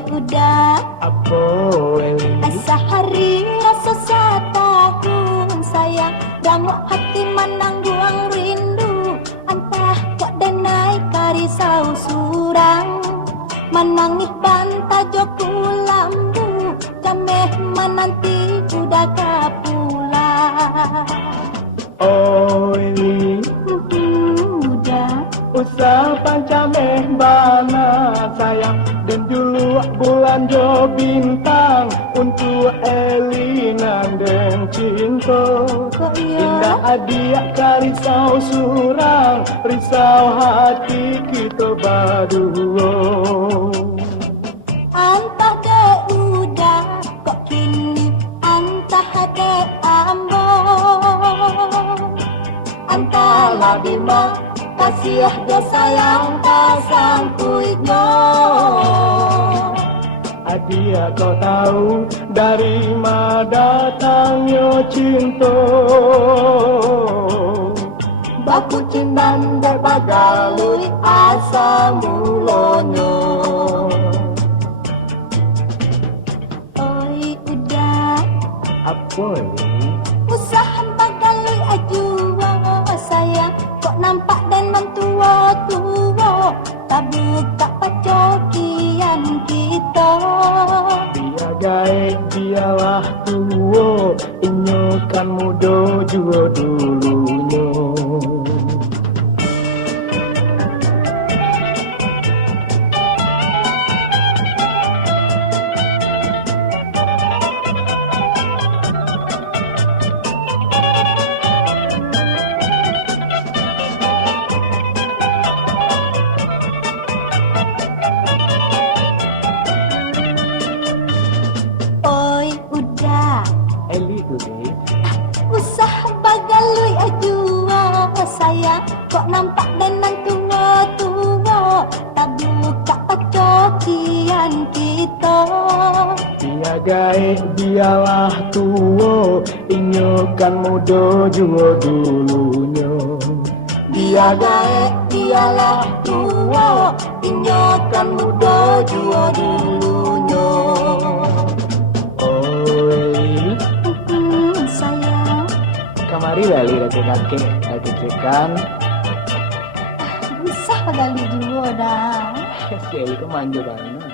Oi udah Apa Eli? asa hari rasa setahun sayang Ramuk hati menangguang rindu Antah kok denai karisau surang Menangis bantah joku lambu Jameh menanti udah kapulang Oh Eli, udah usah pancameh bana sayang dan dulu bulan jo bintang untuk Elina dan cinta. kok Indah iya adia karisau surang risau hati kita berdua. Antah de udah kok kini antah de ambo Antah labima kasih dia sayang pasang kuitnya Adia kau tahu dari mana datangnya cinta. Baku cindan de bagalui asa mulonyo Oi udah Apa ini? usaha bagalui ajua sayang kok nampak dan mentua-tua tak buka pacokian kita Dia gaek dialah tua inyo kan muda jua dulunya. Oi udah Eli today usaha bagalui ajua sayang kok nampak dan tua-tua tak buka pacokian kita dia gaek dialah tua inyo kan muda jua dulunya. Dia gaek dialah tua inyokan muda jua dulunya Oh Eli, sayang kamari lali kakek cekan. usah bagali jua dah Si Eli itu manja banget.